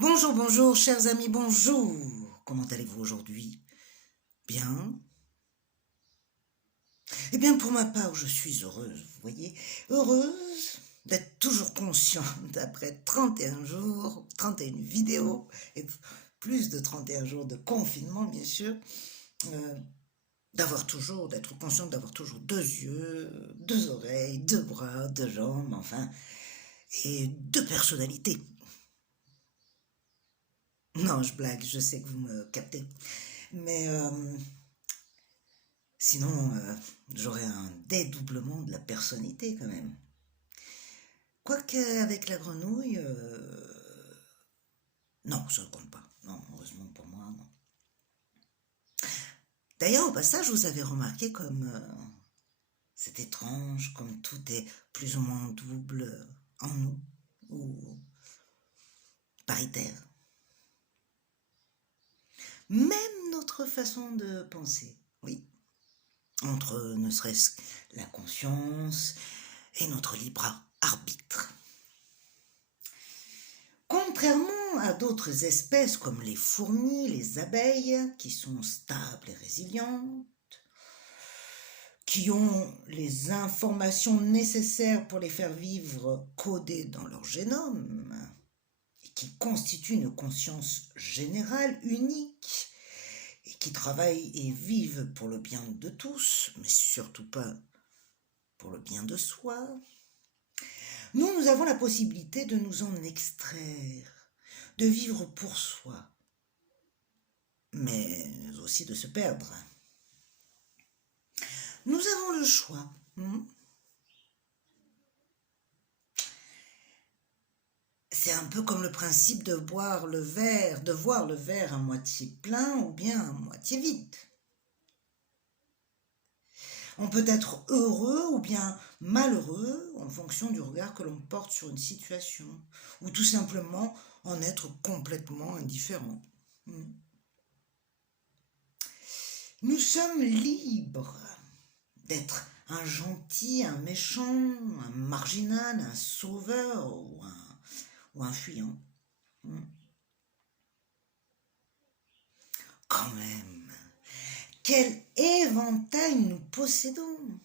Bonjour, bonjour, chers amis, bonjour. Comment allez-vous aujourd'hui? Bien? Eh bien, pour ma part, je suis heureuse, vous voyez, heureuse d'être toujours consciente, après 31 jours, 31 vidéos, et plus de 31 jours de confinement, bien sûr, euh, d'être consciente d'avoir toujours deux yeux, deux oreilles, deux bras, deux jambes, enfin, et deux personnalités. Non, je blague, je sais que vous me captez. Mais sinon, j'aurais un dédoublement de la personnalité quand même. Quoique avec la grenouille, non, ça ne compte pas. Non, heureusement pour moi, non. D'ailleurs, au passage, vous avez remarqué comme c'est étrange, comme tout est plus ou moins double en nous, ou paritaire. Même notre façon de penser, oui. Entre ne serait-ce que la conscience et notre libre arbitre. Contrairement à d'autres espèces comme les fourmis, les abeilles, qui sont stables et résilientes, qui ont les informations nécessaires pour les faire vivre codées dans leur génome, et qui constituent une conscience générale unique, et qui travaillent et vivent pour le bien de tous, mais surtout pas pour le bien de soi, nous avons la possibilité de nous en extraire, de vivre pour soi, mais aussi de se perdre. Nous avons le choix. C'est un peu comme le principe de boire le verre, de voir le verre à moitié plein ou bien à moitié vide. On peut être heureux ou bien malheureux en fonction du regard que l'on porte sur une situation, ou tout simplement en être complètement indifférent. Nous sommes libres d'être un gentil, un méchant, un marginal, un sauveur ou un fuyant. Quand même, quel éventail nous possédons!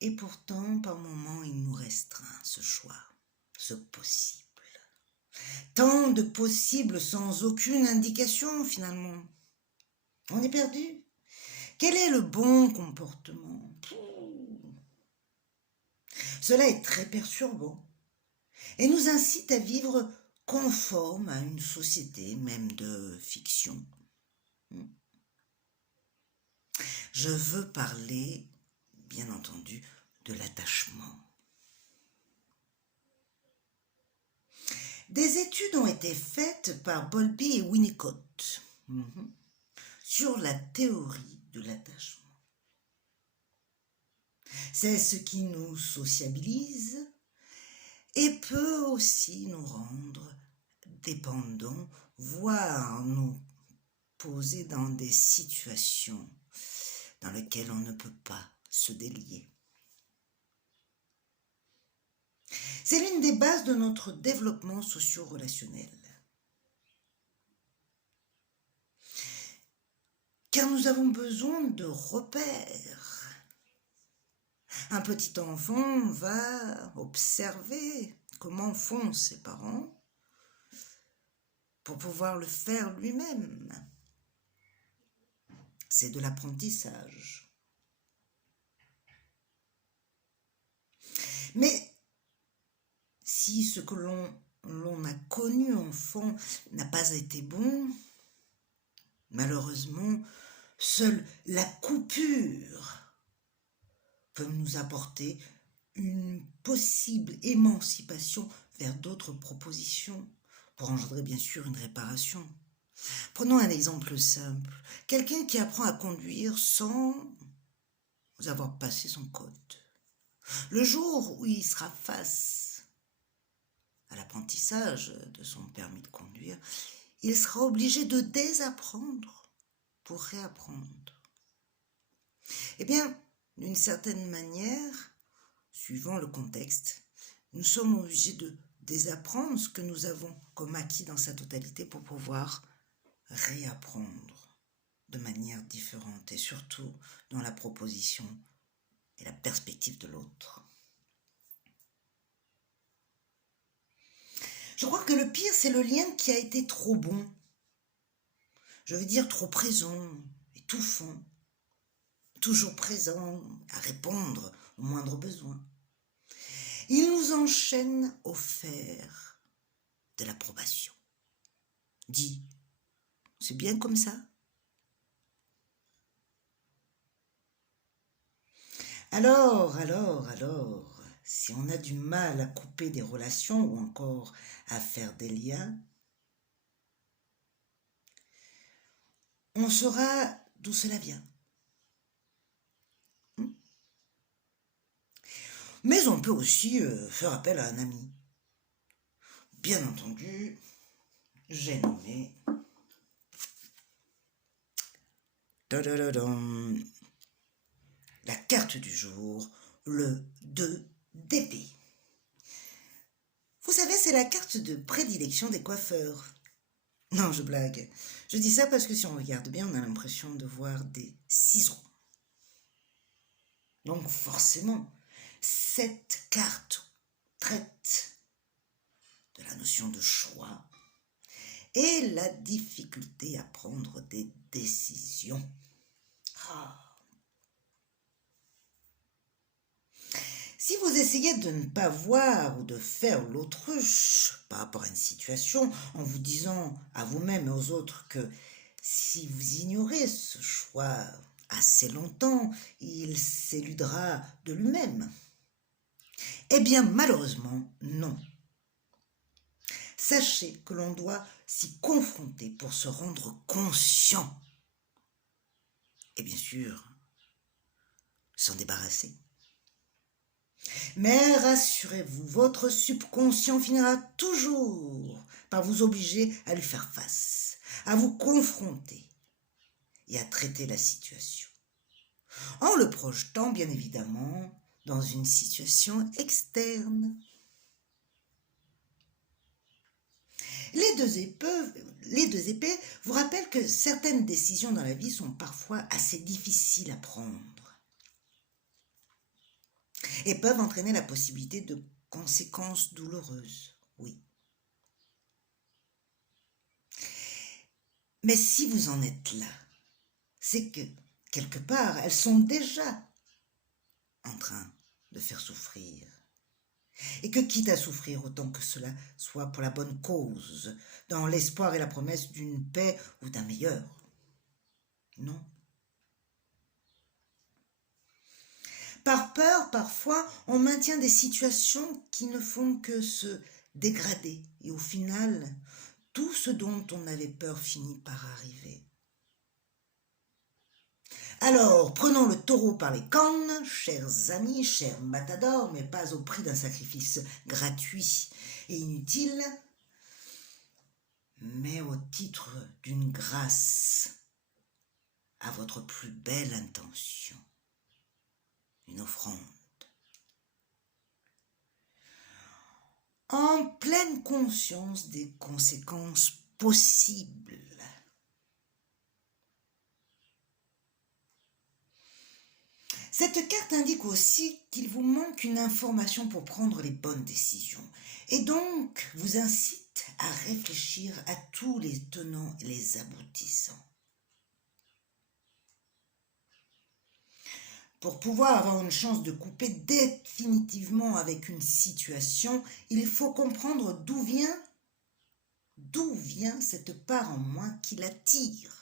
Et pourtant, par moments, il nous restreint ce choix, ce possible. Tant de possibles sans aucune indication finalement. On est perdu. Quel est le bon comportement? Cela est très perturbant et nous incite à vivre conforme à une société, même de fiction. Je veux parler, bien entendu, de l'attachement. Des études ont été faites par Bowlby et Winnicott sur la théorie de l'attachement. C'est ce qui nous sociabilise et peut aussi nous rendre dépendants, voire nous poser dans des situations dans lesquelles on ne peut pas se délier. C'est l'une des bases de notre développement socio-relationnel. Car nous avons besoin de repères. Un petit enfant va observer comment font ses parents pour pouvoir le faire lui-même. C'est de l'apprentissage. Mais si ce que l'on a connu enfant n'a pas été bon, malheureusement, seule la coupure peut nous apporter une possible émancipation vers d'autres propositions, pour engendrer bien sûr une réparation. Prenons un exemple simple. Quelqu'un qui apprend à conduire sans avoir passé son code. Le jour où il sera face à l'apprentissage de son permis de conduire, il sera obligé de désapprendre pour réapprendre. Eh bien, d'une certaine manière, suivant le contexte, nous sommes obligés de désapprendre ce que nous avons comme acquis dans sa totalité pour pouvoir réapprendre de manière différente et surtout dans la proposition et la perspective de l'autre. Je crois que le pire, c'est le lien qui a été trop bon. Je veux dire trop présent, étouffant, toujours présent à répondre aux moindres besoins. Il nous enchaîne au fer de l'approbation. Dis, c'est bien comme ça? Alors, si on a du mal à couper des relations ou encore à faire des liens, on saura d'où cela vient. Mais on peut aussi faire appel à un ami. Bien entendu, j'ai nommé la carte du jour, le 2 d'épée. Vous savez, c'est la carte de prédilection des coiffeurs. Non, je blague. Je dis ça parce que si on regarde bien, on a l'impression de voir des ciseaux. Donc forcément, cette carte traite de la notion de choix et la difficulté à prendre des décisions. Si vous essayez de ne pas voir ou de faire l'autruche par rapport à une situation en vous disant à vous-même et aux autres que si vous ignorez ce choix assez longtemps, il s'éludera de lui-même, eh bien malheureusement non. Sachez que l'on doit s'y confronter pour se rendre conscient et bien sûr s'en débarrasser. Mais rassurez-vous, votre subconscient finira toujours par vous obliger à lui faire face, à vous confronter et à traiter la situation, en le projetant bien évidemment dans une situation externe. Les deux épées vous rappellent que certaines décisions dans la vie sont parfois assez difficiles à prendre et peuvent entraîner la possibilité de conséquences douloureuses, oui. Mais si vous en êtes là, c'est que, quelque part, elles sont déjà en train de faire souffrir. Et que quitte à souffrir, autant que cela soit pour la bonne cause, dans l'espoir et la promesse d'une paix ou d'un meilleur. Non. Par peur, parfois, on maintient des situations qui ne font que se dégrader. Et au final, tout ce dont on avait peur finit par arriver. Alors, prenons le taureau par les cornes, chers amis, chers matadors, mais pas au prix d'un sacrifice gratuit et inutile, mais au titre d'une grâce à votre plus belle intention, une offrande. En pleine conscience des conséquences possibles. Cette carte indique aussi qu'il vous manque une information pour prendre les bonnes décisions et donc vous incite à réfléchir à tous les tenants et les aboutissants. Pour pouvoir avoir une chance de couper définitivement avec une situation, il faut comprendre d'où vient cette part en moi qui l'attire.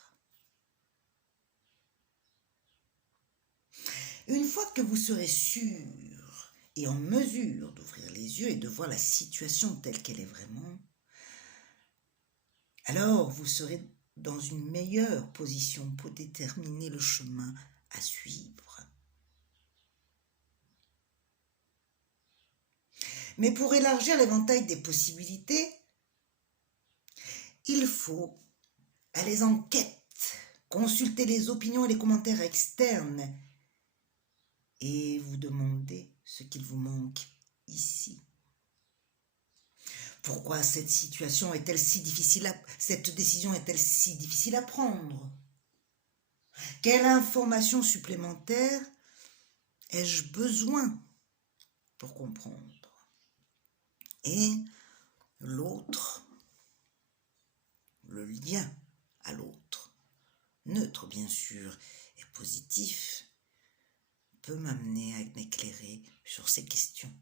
Une fois que vous serez sûr et en mesure d'ouvrir les yeux et de voir la situation telle qu'elle est vraiment, alors vous serez dans une meilleure position pour déterminer le chemin à suivre. Mais pour élargir l'éventail des possibilités, il faut aller en quête, consulter les opinions et les commentaires externes et vous demander ce qu'il vous manque ici. Pourquoi cette situation est-elle si difficile cette décision est-elle si difficile à prendre? Quelle information supplémentaire ai-je besoin pour comprendre? Et l'autre, le lien à l'autre, neutre bien sûr et positif, peut m'amener à m'éclairer sur ces questions.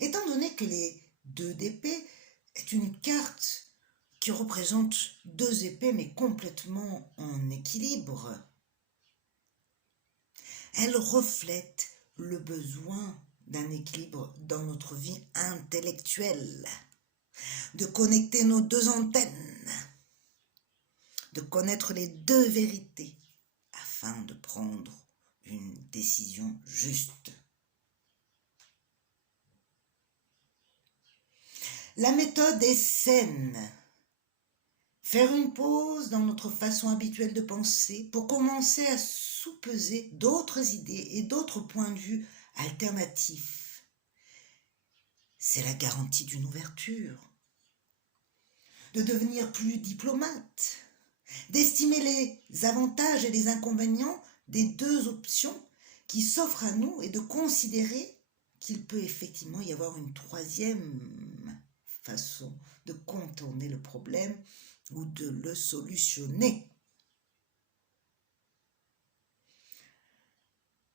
Étant donné que les 2 d'épée est une carte qui représente 2 épées mais complètement en équilibre, elle reflète le besoin d'un équilibre dans notre vie intellectuelle, de connecter nos 2 antennes, de connaître les 2 vérités afin de prendre une décision juste. La méthode est saine. Faire une pause dans notre façon habituelle de penser pour commencer à sous-peser d'autres idées et d'autres points de vue alternatifs. C'est la garantie d'une ouverture, de devenir plus diplomate, d'estimer les avantages et les inconvénients des 2 options qui s'offrent à nous et de considérer qu'il peut effectivement y avoir une 3e façon de contourner le problème ou de le solutionner.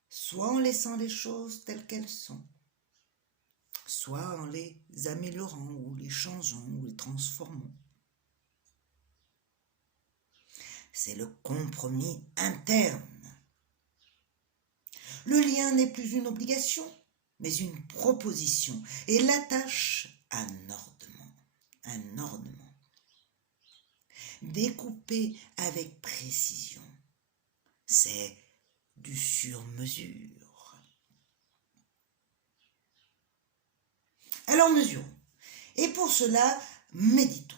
Soit en laissant les choses telles qu'elles sont, soit en les améliorant ou les changeant ou les transformant. C'est le compromis interne. Le lien n'est plus une obligation, mais une proposition, et l'attache un ornement, découpé avec précision. C'est du sur-mesure. Alors mesurons. Et pour cela, méditons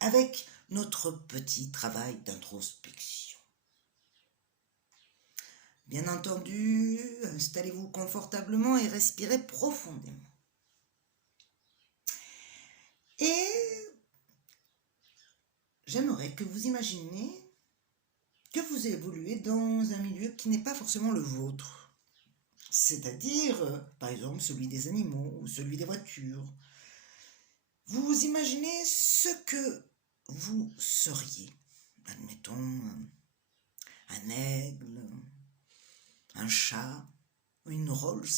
avec notre petit travail d'introspection. Bien entendu, installez-vous confortablement et respirez profondément. Et j'aimerais que vous imaginiez que vous évoluez dans un milieu qui n'est pas forcément le vôtre. C'est-à-dire, par exemple, celui des animaux ou celui des voitures. Vous imaginez ce que vous seriez. Admettons, un aigle, un chat, une Rolls,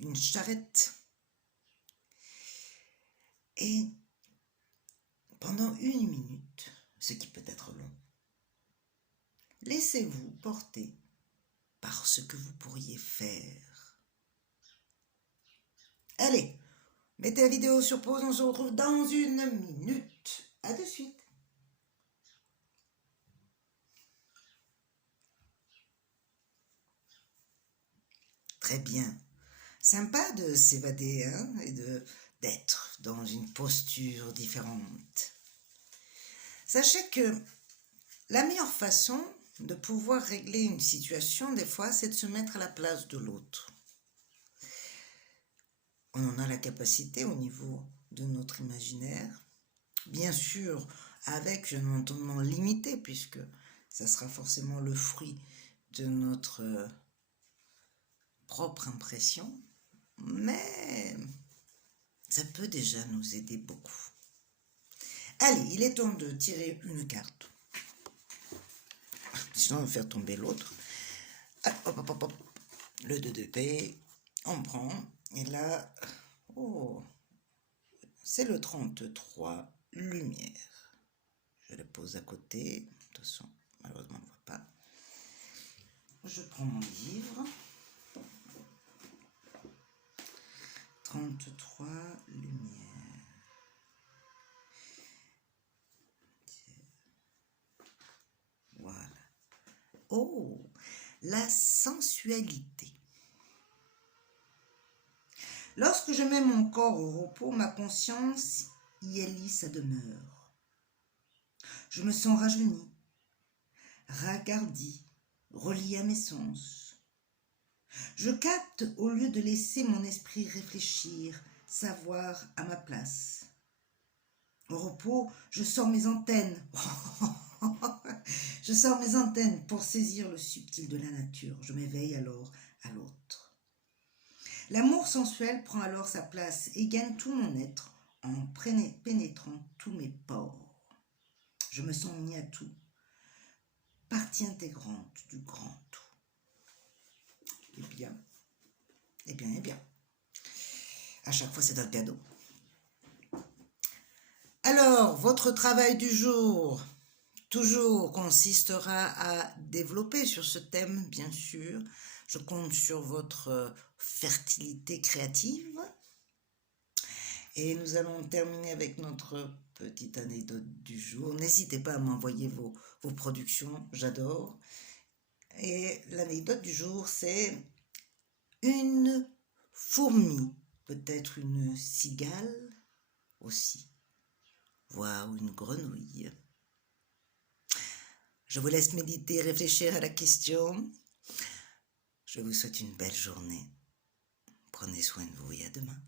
une charrette. Et pendant 1 minute, ce qui peut être long, laissez-vous porter par ce que vous pourriez faire. Allez, mettez la vidéo sur pause, on se retrouve dans 1 minute. À de suite. Très bien. Sympa de s'évader et d'être dans une posture différente. Sachez que la meilleure façon de pouvoir régler une situation, des fois, c'est de se mettre à la place de l'autre. On en a la capacité au niveau de notre imaginaire, bien sûr avec un entendement limité, puisque ça sera forcément le fruit de notre propre impression, mais ça peut déjà nous aider beaucoup. Allez, il est temps de tirer une carte. Sinon, on va faire tomber l'autre. Hop, hop, hop, hop. Le 2 d'épée, on prend, et là, oh, c'est le 33, lumière. Je le pose à côté, de toute façon, malheureusement, on ne voit pas. Je prends mon livre. 33, lumière. Voilà. Oh, la sensualité. Lorsque je mets mon corps au repos, ma conscience y élit sa demeure. Je me sens rajeuni, ragardi, relié à mes sens. Je capte au lieu de laisser mon esprit réfléchir, savoir à ma place. Au repos, je sors mes antennes. Je sors mes antennes pour saisir le subtil de la nature. Je m'éveille alors à l'autre. L'amour sensuel prend alors sa place et gagne tout mon être en pénétrant tous mes pores. Je me sens uni à tout, partie intégrante du grand tout. Eh bien, eh bien, eh bien. À chaque fois, c'est un cadeau. Alors, votre travail du jour, toujours, consistera à développer sur ce thème, bien sûr. Je compte sur votre fertilité créative. Et nous allons terminer avec notre petite anecdote du jour. N'hésitez pas à m'envoyer vos productions, j'adore. Et l'anecdote du jour, c'est une fourmi, peut-être une cigale aussi, voire une grenouille. Je vous laisse méditer, réfléchir à la question. Je vous souhaite une belle journée. Prenez soin de vous et à demain.